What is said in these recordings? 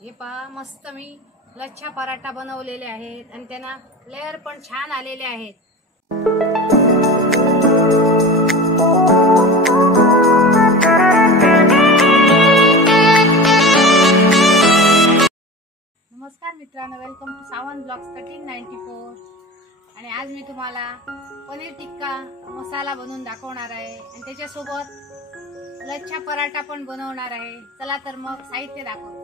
हे पहा, मस्त मी लच्छा पराठा बनवलेले आहेत आणि त्यांना लेयर पण छान आलेले आहेत। नमस्कार मित्रांनो, वेलकम टू सावंत ब्लॉग्स 1394। आणि आज मी तुम्हाला पनीर टिक्का मसाला बनवून दाखवणार आहे आणि त्याच्यासोबत लच्छा पराठा पण बनवणार आहे। चला तर मग साहित्य दाखवते।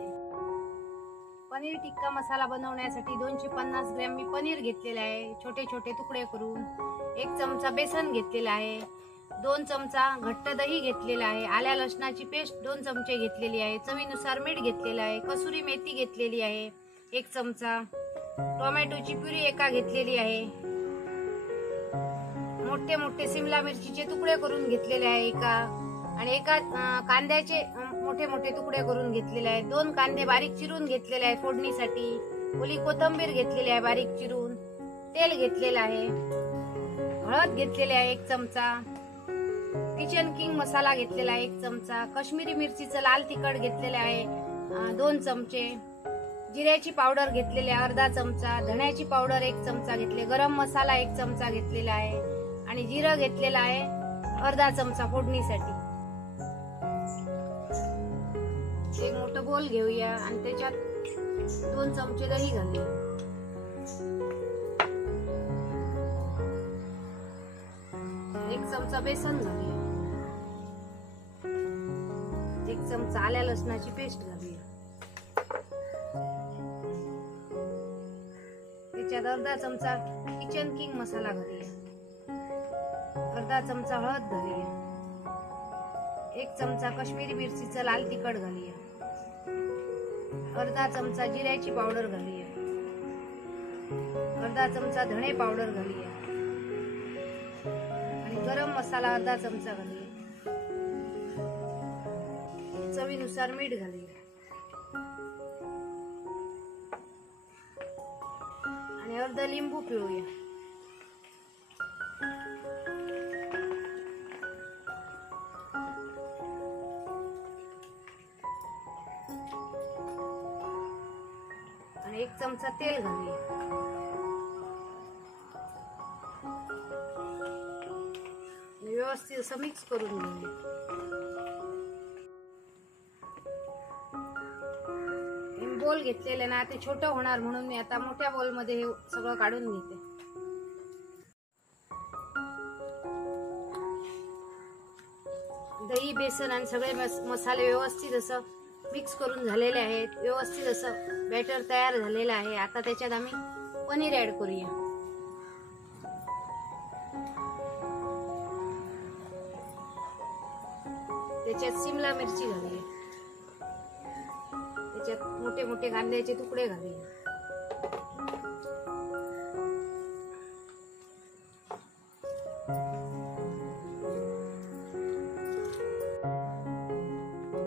पनीर टिक्का मसाला बनवण्यासाठी 250 ग्रॅम मी पनीर घेतलेले आहे, छोटे छोटे तुकडे करून। 1 चमचा बेसन घेतलेला आहे, 2 चमचा घट्ट दही घेतलेला आहे, आल्या लसणाची पेस्ट 2 चमचे घेतलेली आहे, चवीनुसार मीठ घेतलेला आहे, कसुरी मेथी घेतलेली आहे 1 चमचा, टोमॅटोची प्युरी एका घेतलेली आहे, मोठे मोठे शिमला मिरचीचे तुकडे करून घेतलेले आहे एका, आणि एका कांद्याचे मोठे मोठे तुकडे करून घेतलेले आहेत, 2 कांदे बारीक चिरून घेतलेले आहे फोडणीसाठी, ओली कोथिंबीर घेतलेली आहे बारीक चिरून, तेल घेतलेलं आहे, हळद घेतलेली आहे 1 चमचा, किचन किंग मसाला घेतलेला आहे 1 चमचा, काश्मीरी मिरचीचं लाल तिखट घेतलेले आहे 2 चमचे, जिऱ्याची पावडर घेतलेली आहे अर्धा चमचा, धण्याची पावडर 1 चमचा घेतले, गरम मसाला 1 चमचा घेतलेला आहे आणि जिरं घेतलेला आहे अर्धा चमचा फोडणीसाठी। एक मोठं बोल घेऊया आणि त्याच्यात 2 चमचे दही घालूया, 1 चमचा बेसन घालूया, 1 चमचा आल्या लसणाची पेस्ट घालूया, त्याच्यात अर्धा चमचा किचन किंग मसाला घालूया, अर्धा चमचा हळद घालूया, 1 चमचा काश्मीरी मिरचीचं लाल तिखट घालूया, अर्धा चमचा जिऱ्याची पावडर घालूया, अर्धा चमचा धणे पावडर घालूया आणि गरम मसाला अर्धा चमचा घालूया, चवीनुसार मीठ घालूया आणि अर्धा लिंबू पिळूया। आणि 1 चमचा तेल घालूया, व्यवस्थित असं मिक्स करून घेऊया। बोल घेतलेले ना ते छोटं होणार म्हणून मी आता मोठ्या बोल मध्ये हे सगळं काढून घेते। दही, बेसन आणि सगळे मसाले व्यवस्थित असं मिक्स करून झालेले आहेत, व्यवस्थित असं बॅटर तयार झालेलं आहे। आता त्याच्यात आम्ही पनीर ऍड करूया, त्याच्यात शिमला मिरची घालूया, त्याच्यात मोठे मोठे कांद्याचे तुकडे घालूया,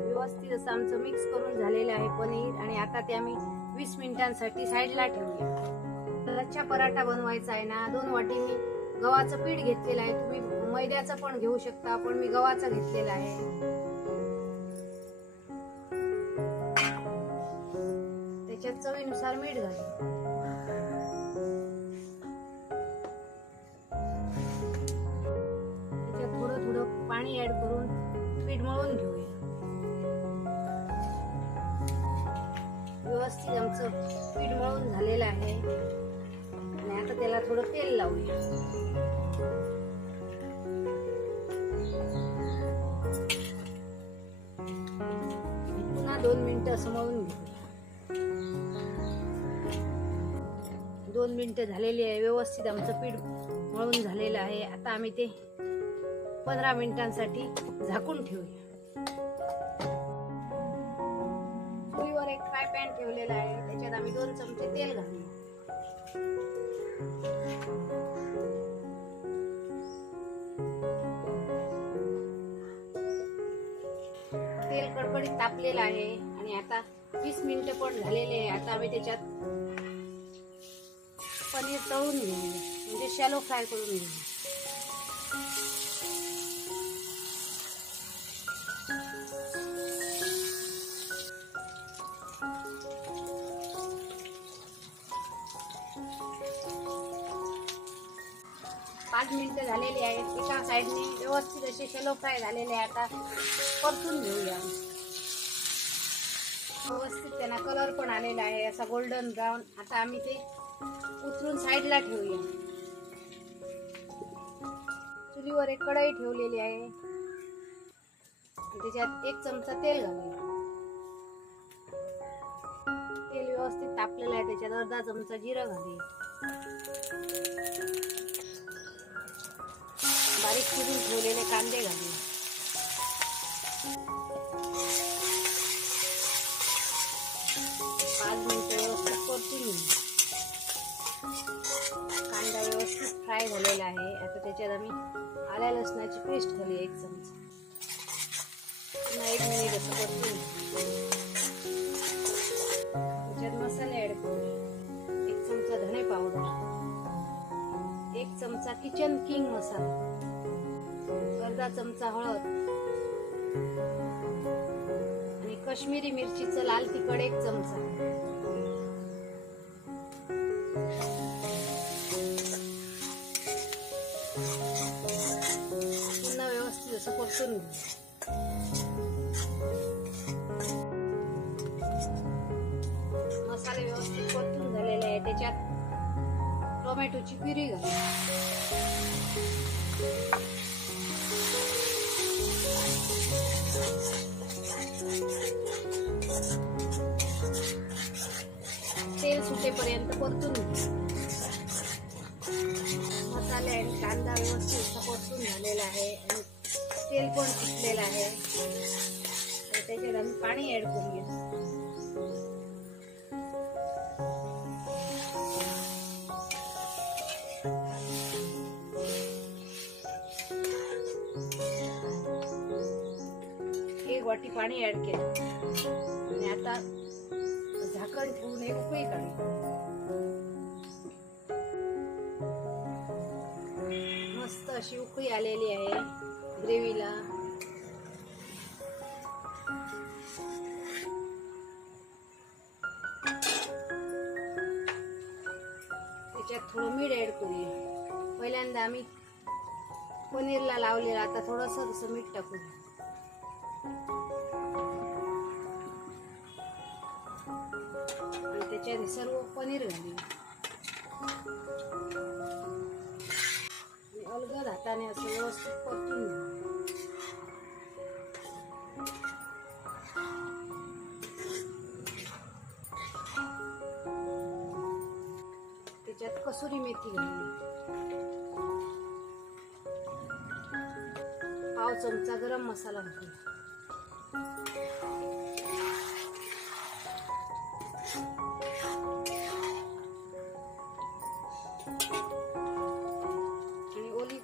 व्यवस्थित असं आमचं मिक्स करून झालेलं आहे पनीर। आणि आता ते आम्ही 20 मिनिटांसाठी साईडला ठेवूया। लच्छा पराठा बनवायचा आहे ना, 2 वाटी मी गव्हाचं पीठ घेतलेलं आहे, तुम्ही मैद्याचं पण घेऊ शकता, पण मी गव्हाचं घेतलेलं आहे। त्याच्यात चवीनुसार मीठ घालूया, त्याच्यात थोडं थोडं पाणी ऍड करून पीठ मळून घेऊया। व्यवस्थित आमचं पीठ मळून झालेलं आहे आणि आता त्याला थोडं तेल लावूया। पुन्हा 2 मिनिटं असं मळून घेऊया। 2 मिनिटं झालेली आहे, व्यवस्थित आमचं पीठ मळून झालेलं आहे। आता आम्ही ते 15 मिनिटांसाठी झाकून ठेवूया। चुलीवर एक फ्राय पॅन ठेवलेला आहे, त्याच्यात आम्ही 2 चमचे तेल घालूया, तेल कडकडीत तापलेलं आहे आणि आता 20 मिनिटं पण झालेले आहे। आता आम्ही त्याच्यात पनीर तळून घेऊया, म्हणजे शॅलो फ्राय करून घेऊया। 5 मिनिटं झालेली आहेत. एका साईडने व्यवस्थित असे शॅलो फ्राय झालेले आहे. आता परतून घेऊया. व्यवस्थित त्यांना कलर पण आलेला आहे असा गोल्डन ब्राऊन. आता आम्ही ते उतरून साईडला ठेवूया. चुलीवर एक कढई ठेवलेली आहे. त्याच्यात 1 चमचा तेल घालूया. तेल व्यवस्थित तापलेलं आहे. त्याच्यात अर्धा चमचा जिरं घालूया. बारीक चिरून ठेवलेले कांदे घालूया. व्यवस्थित परतून घेऊया. कांदा व्यवस्थित फ्राय झालेला आहे. आता त्याच्यात आम्ही आल्या लसणाची पेस्ट घालूया 1 चमचा. पुन्हा 1 मिनिट असं परतून त्याच्यात मसाले ऍड करूया. 1 चमचा धने पावडर, 1 चमचा किचन किंग मसाला, अर्धा चमचा हळद आणि काश्मीरी मिरचीचं लाल तिखट 1 चमचा. पुन्हा व्यवस्थित असं परतून घेऊ. मसाले व्यवस्थित परतून झालेले आहे. त्याच्यात टोमॅटोची प्युरी घालू. तेल सुटेपर्यंत परतून घेऊ. मसाले आणि कांदा व्यवस्थित परतून झालेला आहे आणि तेल पण सुटलेलं आहे. त्याच्यात आम्ही पाणी ऍड करूया. एक वाटी पाणी ऍड केलं आणि आता झाकण ठेवून एक उकळी काढू. मस्त अशी उकळी आलेली आहे ग्रेव्हीला. त्याच्यात थोडं मीठ ऍड करूया. पहिल्यांदा आम्ही पनीरला लावलेला, आता थोडंसं मीठ टाकूया. आणि त्याच्यात सर्व पनीर घालूया. अलगद हाताने असं व्यवस्थित परतून घेऊ. त्याच्यात कसुरी मेथी घालूया. पाव चमचा गरम मसाला घालूया.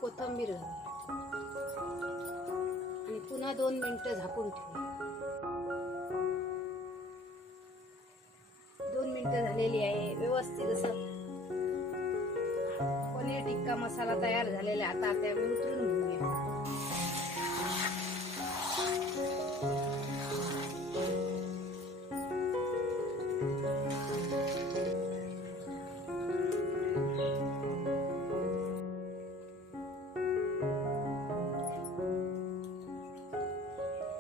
कोथिंबीर घालूया आणि पुन्हा 2 मिनिटं झाकून ठेवूया. 2 मिनिटं झालेली आहे. व्यवस्थित असं पनीर टिक्का मसाला तयार झालेला आहे. आता आम्ही उतरून घेऊया.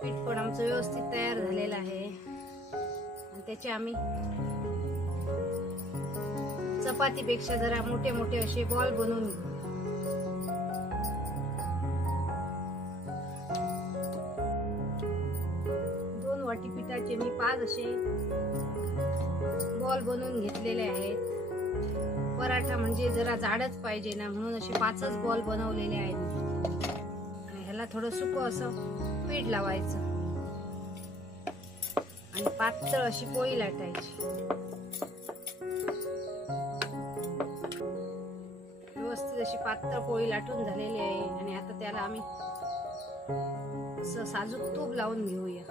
पीठ पण आमचं व्यवस्थित तयार झालेलं आहे आणि त्याचे आम्ही चपातीपेक्षा जरा मोठे मोठे असे बॉल बनवून घेऊ. 2 वाटी पिठाचे मी 5 असे बॉल बनवून घेतलेले आहेत. पराठा म्हणजे जरा जाडच पाहिजे ना, म्हणून असे 5च बॉल बनवलेले आहेत. आणि ह्याला थोडं सुकं असं पीठ लावायचं आणि पातळ अशी पोळी लाटायची. व्यवस्थित अशी पातळ पोळी लाटून झालेली आहे आणि आता त्याला आम्ही असं साजूक तूप लावून घेऊया.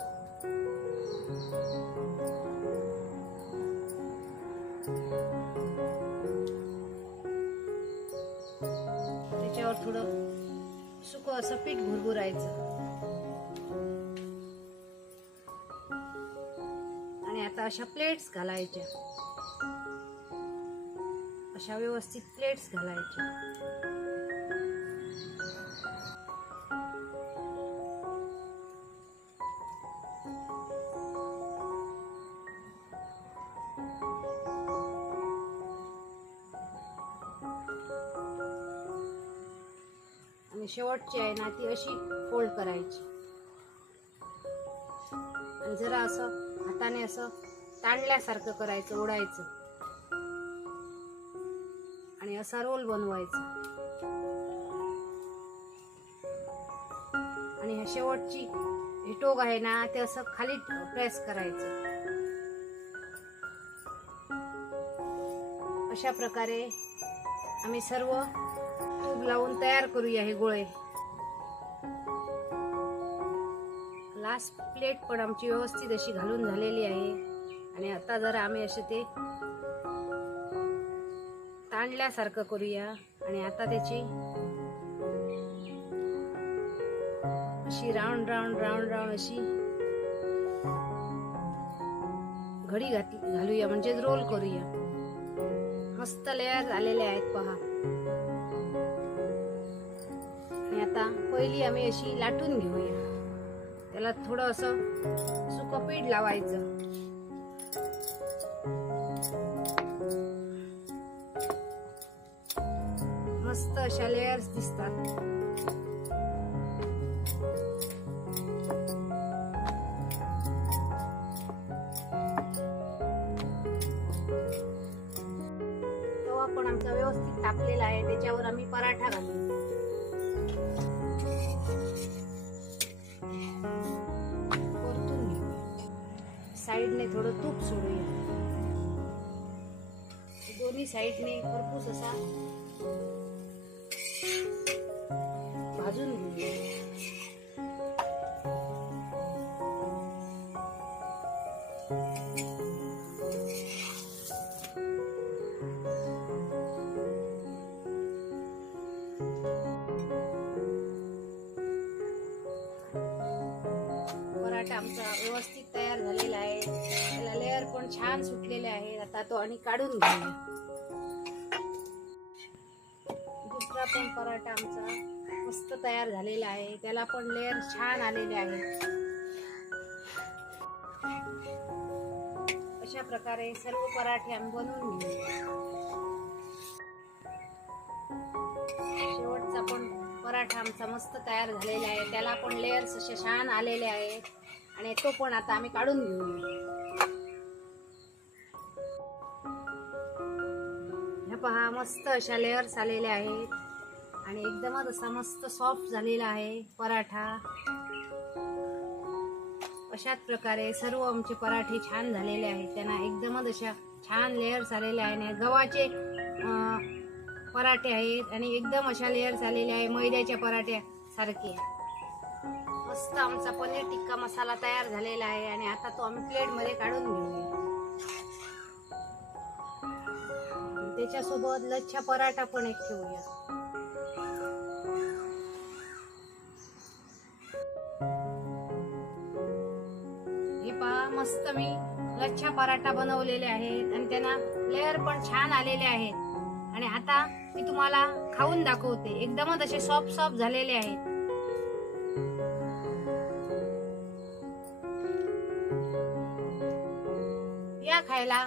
त्याच्यावर थोडं सुकं असं पीठ भुरभुरायचं आणि आता अशा प्लेट्स घालायच्या. अशा व्यवस्थित प्लेट्स घालायच्या. आणि शेवटची आहे ना ती अशी फोल्ड करायची आणि जरा असं हाताने असं ताणल्यासारखं करायचं, ओढायचं आणि असा रोल बनवायचा आणि ह्या शेवटची हे टोक आहे ना ते असं खाली प्रेस करायचं. अशा प्रकारे आम्ही सर्व ट्यूब लावून तयार करूया हे गोळे. लास्ट प्लेट पण आमची व्यवस्थित अशी घालून झालेली आहे आणि आता जरा आम्ही असे ते ताणल्यासारखं करूया आणि आता त्याची अशी राऊंड राऊंड राऊंड राऊंड अशी घडी घालूया म्हणजे रोल करूया. मस्त लेयर झालेले आहेत पहा. आणि आता पहिली आम्ही अशी लाटून घेऊया. त्याला थोडं असं सुकं पीठ लावायचं. मस्त अशा लेयर्स दिसतात. तवा पण आमचा व्यवस्थित तापलेला आहे. त्याच्यावर आम्ही पराठा घालू. परतून घेऊ. साईडने थोडं तूप सोडूया. दोन्ही साईडने खरपूस असा भाजून घेऊया. पराठा आमचा व्यवस्थित तयार झालेला आहे. त्याला लेअर पण छान सुटलेले आहेत. आता तो आणि काढून घेऊया. दुसरा पण पराठा आमचा मस्त तयार झालेला आहे. त्याला पण लेअर छान आलेले आहेत. अशा प्रकारे सर्व पराठे आम्ही बनवून घेऊया. शेवटचा पण पराठा आमचा मस्त तयार झालेला आहे. त्याला पण लेयर्स असे छान आलेले आहेत आणि तो पण आता आम्ही काढून घेऊया. हे पहा मस्त अशा लेयर्स आलेले आहेत आणि एकदमच असा मस्त सॉफ्ट झालेला आहे पराठा. अशाच प्रकारे सर्व आमचे पराठे छान झालेले आहेत. त्यांना एकदमच अशा छान लेयर्स आलेले आहे. गव्हाचे पराठे आहेत आणि एकदम अशा लेयर्स आलेले आहे मैद्याच्या पराठ्या सारखे. मस्त आमचा पनीर टिक्का मसाला तयार झालेला आहे आणि आता तो आम्ही प्लेट मध्ये काढून घेऊया. त्याच्यासोबत लच्छा पराठा पण एक ठेवूया. हे पहा मस्त मी लच्छा पराठा बनवलेले आहेत आणि त्यांना लेयर पण छान आलेले आहेत. आणि आता मी तुम्हाला खाऊन दाखवते. एकदमच असे सॉफ्ट सॉफ्ट झालेले आहेत. या खायला.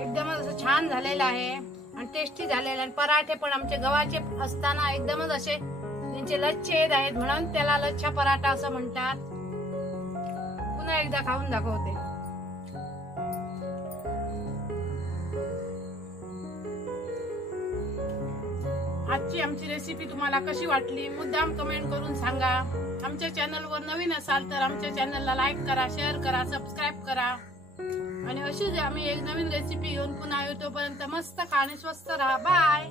एकदमच असं छान झालेलं आहे आणि टेस्टी झालेलं आहे. पराठे पण आमचे गव्हाचे असताना एकदमच असे त्यांचे लच्छे आहेत म्हणून त्याला लच्छा पराठा असं म्हणतात. पुन्हा एकदा खाऊन दाखवते. आजची आमची रेसिपी तुम्हाला कशी वाटली मुद्दाम कमेंट करून सांगा. आमच्या चॅनलवर नवीन असाल तर आमच्या चॅनलला लाईक करा, शेअर करा, सबस्क्राईब करा आणि अशीच आम्ही एक नवीन रेसिपी घेऊन पुन्हा येऊ. तोपर्यंत मस्त खा आणि स्वस्त राहा. बाय.